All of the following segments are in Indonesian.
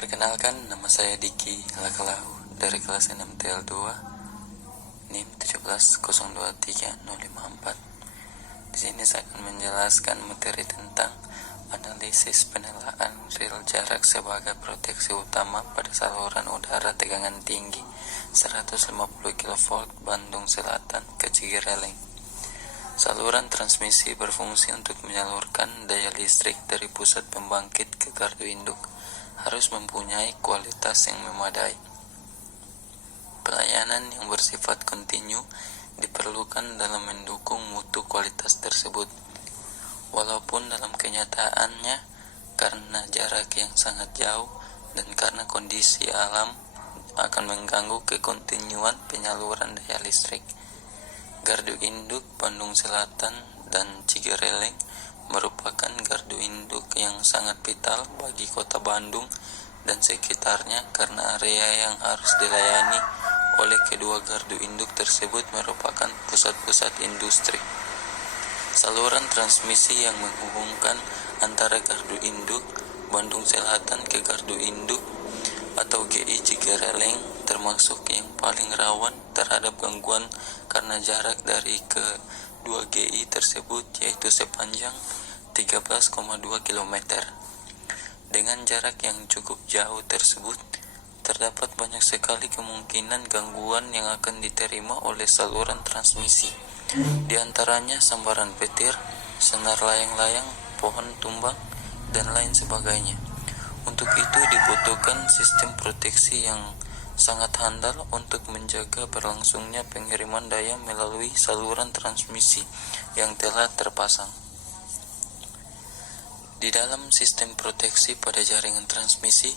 Perkenalkan, nama saya Diki Lakalau dari kelas 6 TL2 NIM 1702354. Di sini saya akan menjelaskan materi tentang analisis penelaan ril jarak sebagai proteksi utama pada saluran udara tegangan tinggi 150 kV Bandung Selatan ke Cigereleng. Saluran transmisi berfungsi untuk menyalurkan daya listrik dari pusat pembangkit ke gardu induk, harus mempunyai kualitas yang memadai. Pelayanan yang bersifat kontinu diperlukan dalam mendukung mutu kualitas tersebut. Walaupun dalam kenyataannya, karena jarak yang sangat jauh dan karena kondisi alam akan mengganggu kekontinuan penyaluran daya listrik. Gardu induk Bandung Selatan dan Cigereleng merupakan gardu induk yang sangat vital bagi kota Bandung dan sekitarnya karena area yang harus dilayani oleh kedua gardu induk tersebut merupakan pusat-pusat industri. Saluran transmisi yang menghubungkan antara gardu induk Bandung Selatan ke gardu induk atau GI Cigereleng termasuk yang paling rawan terhadap gangguan karena jarak dari kedua GI tersebut yaitu sepanjang 13,2 km. Dengan jarak yang cukup jauh tersebut, terdapat banyak sekali kemungkinan gangguan yang akan diterima oleh saluran transmisi. Di antaranya sambaran petir, senar layang-layang, pohon tumbang, dan lain sebagainya. Untuk itu dibutuhkan sistem proteksi yang sangat handal untuk menjaga berlangsungnya pengiriman daya melalui saluran transmisi yang telah terpasang. Di dalam sistem proteksi pada jaringan transmisi,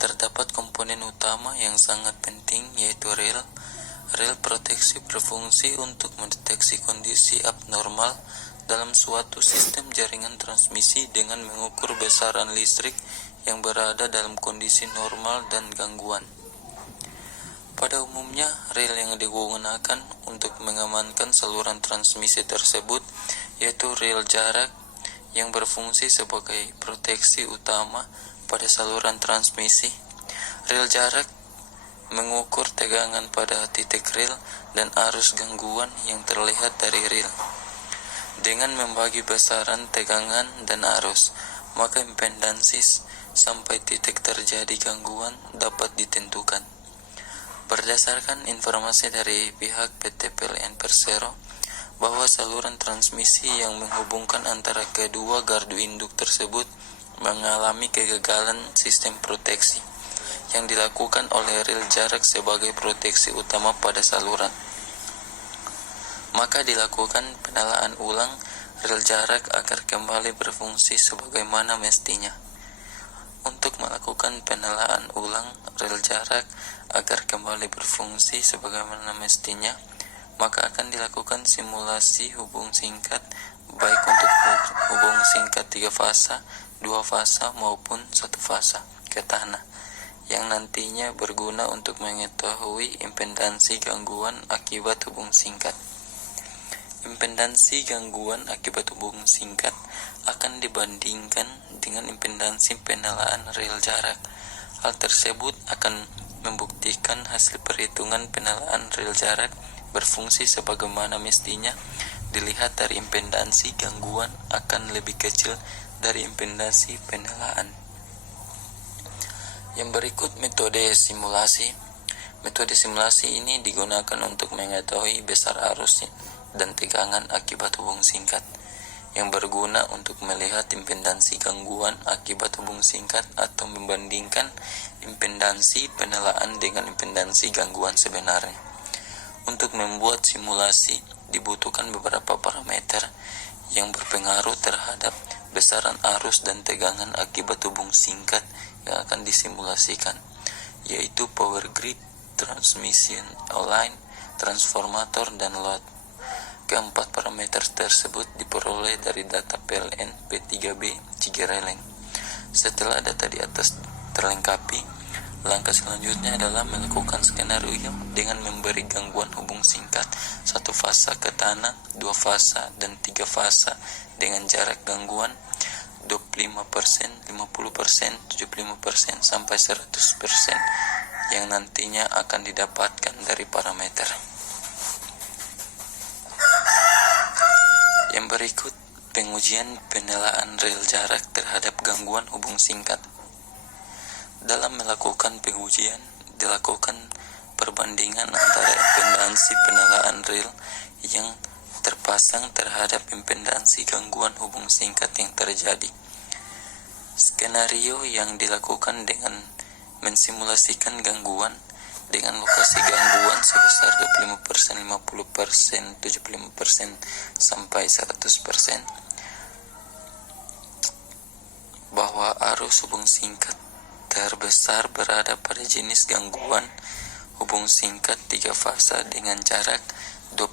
terdapat komponen utama yang sangat penting yaitu rel. Rel proteksi berfungsi untuk mendeteksi kondisi abnormal dalam suatu sistem jaringan transmisi dengan mengukur besaran listrik yang berada dalam kondisi normal dan gangguan. Pada umumnya, rel yang digunakan untuk mengamankan saluran transmisi tersebut yaitu rel jarak yang berfungsi sebagai proteksi utama pada saluran transmisi. Rel jarak mengukur tegangan pada titik rel dan arus gangguan yang terlihat dari rel. Dengan membagi besaran tegangan dan arus, maka impedansi sampai titik terjadi gangguan dapat ditentukan. Berdasarkan informasi dari pihak PT PLN Persero, bahwa saluran transmisi yang menghubungkan antara kedua gardu induk tersebut mengalami kegagalan sistem proteksi yang dilakukan oleh rel jarak sebagai proteksi utama pada saluran. Maka dilakukan penelaan ulang rel jarak agar kembali berfungsi sebagaimana mestinya. Untuk melakukan penelaan ulang rel jarak agar kembali berfungsi sebagaimana mestinya, maka akan dilakukan simulasi hubung singkat baik untuk hubung singkat 3 fasa, 2 fasa maupun 1 fasa ke tanah yang nantinya berguna untuk mengetahui impedansi gangguan akibat hubung singkat. Impedansi gangguan akibat hubung singkat akan dibandingkan dengan impedansi penelaan rel jarak. Hal tersebut akan membuktikan hasil perhitungan penelaan rel jarak berfungsi sebagaimana mestinya dilihat dari impedansi gangguan akan lebih kecil dari impedansi penelaan. Yang berikut metode simulasi. Metode simulasi ini digunakan untuk mengetahui besar arus dan tegangan akibat hubung singkat, yang berguna untuk melihat impedansi gangguan akibat hubung singkat atau membandingkan impedansi penelaan dengan impedansi gangguan sebenarnya. Untuk membuat simulasi dibutuhkan beberapa parameter yang berpengaruh terhadap besaran arus dan tegangan akibat hubung singkat yang akan disimulasikan, yaitu power grid, transmission line, transformator, dan load. Keempat parameter tersebut diperoleh dari data PLN P3B Cigereleng. Setelah data di atas terlengkapi, langkah selanjutnya adalah melakukan skenario dengan memberi gangguan hubung singkat 1 fasa ke tanah, 2 fasa, dan 3 fasa dengan jarak gangguan 25%, 50%, 75%, sampai 100% yang nantinya akan didapatkan dari parameter. Yang berikut, pengujian penelaan rel jarak terhadap gangguan hubung singkat. Dalam melakukan pengujian, dilakukan perbandingan antara impedansi penelaan rel yang terpasang terhadap impedansi gangguan hubung singkat yang terjadi. Skenario yang dilakukan dengan mensimulasikan gangguan dengan lokasi gangguan sebesar 25%, 50%, 75%, sampai 100%, bahwa arus hubung singkat terbesar berada pada jenis gangguan hubung singkat 3 fasa dengan jarak 25%,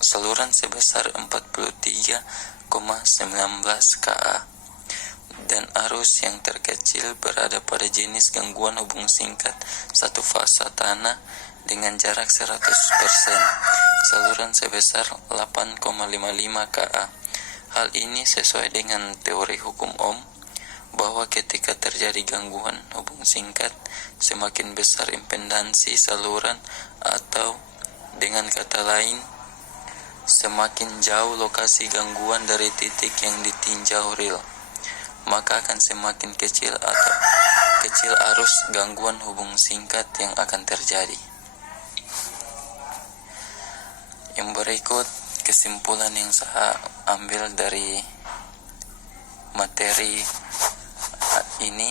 saluran sebesar 43,19 kA, dan arus yang terkecil berada pada jenis gangguan hubung singkat 1 fasa tanah dengan jarak 100%, saluran sebesar 8,55 kA. Hal ini sesuai dengan teori hukum Ohm, bahwa ketika terjadi gangguan hubung singkat, semakin besar impedansi saluran, atau dengan kata lain, semakin jauh lokasi gangguan dari titik yang ditinjau rel, maka akan semakin kecil arus gangguan hubung singkat yang akan terjadi. Yang berikut, kesimpulan yang saya ambil dari materi ini,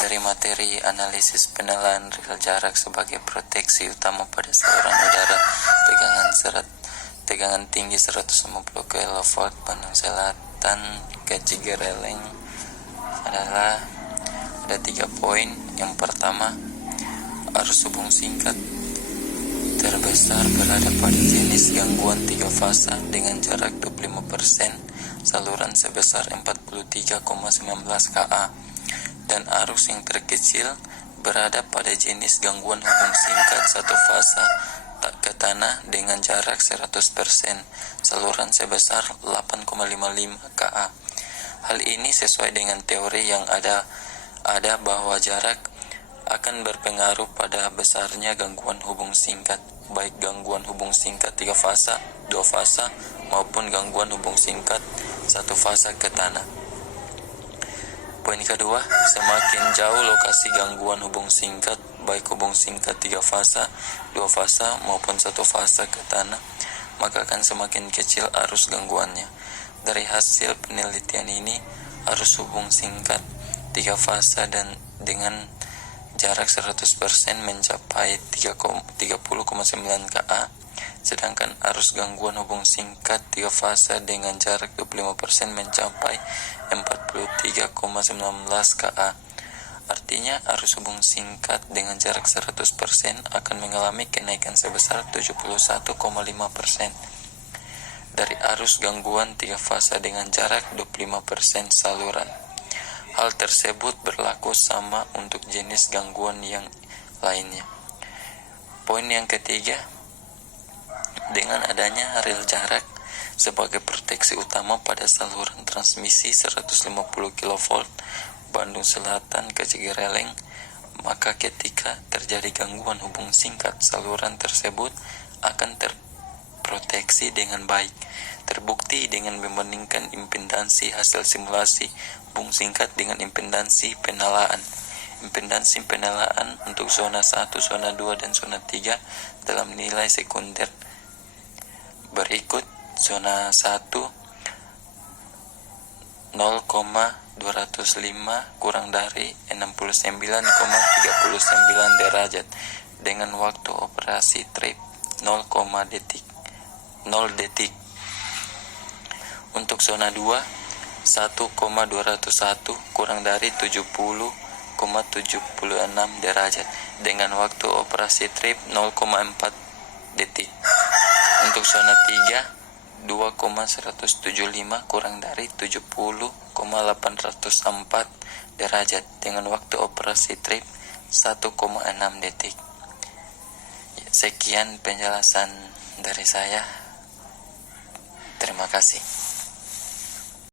dari materi analisis penelaan rel jarak sebagai proteksi utama pada saluran udara tegangan tinggi 150 kV Bandung Selatan ke Cigereleng adalah ada 3 poin. Yang pertama, arus hubung singkat terbesar berada pada jenis gangguan 3 fasa dengan jarak 25%, saluran sebesar 43,19 kA, dan arus yang terkecil berada pada jenis gangguan hubung singkat 1 fasa tak ke tanah dengan jarak 100%, saluran sebesar 8,55 kA. Hal ini sesuai dengan teori yang ada bahwa jarak akan berpengaruh pada besarnya gangguan hubung singkat, baik gangguan hubung singkat 3 fasa, 2 fasa, maupun gangguan hubung singkat 1 fasa ke tanah. Poin kedua, semakin jauh lokasi gangguan hubung singkat, baik hubung singkat 3 fasa, 2 fasa, maupun 1 fasa ke tanah, maka akan semakin kecil arus gangguannya. Dari hasil penelitian ini, arus hubung singkat 3 fasa dan dengan jarak 100% mencapai 30,9 kA, sedangkan arus gangguan hubung singkat 3 fasa dengan jarak 25% mencapai 43,19 kA. Artinya arus hubung singkat dengan jarak 100% akan mengalami kenaikan sebesar 71,5% dari arus gangguan 3 fasa dengan jarak 25% saluran. Hal tersebut berlaku sama untuk jenis gangguan yang lainnya. Poin yang ketiga, dengan adanya rel jarak sebagai proteksi utama pada saluran transmisi 150 kV Bandung Selatan ke Cigereleng, maka ketika terjadi gangguan hubung singkat, saluran tersebut akan terproteksi dengan baik. Terbukti dengan membandingkan impedansi hasil simulasi hubung singkat dengan impedansi penelaan. Impedansi penelaan untuk zona 1, zona 2, dan zona 3 dalam nilai sekunder berikut. Zona 1 0,205 kurang dari 69,39 derajat dengan waktu operasi trip 0 detik. Untuk zona 2 1,201 kurang dari 70,76 derajat dengan waktu operasi trip 0,4 detik. Untuk zona 3 2,175 kurang dari 70,804 derajat dengan waktu operasi trip 1,6 detik. Sekian penjelasan dari saya. Terima kasih.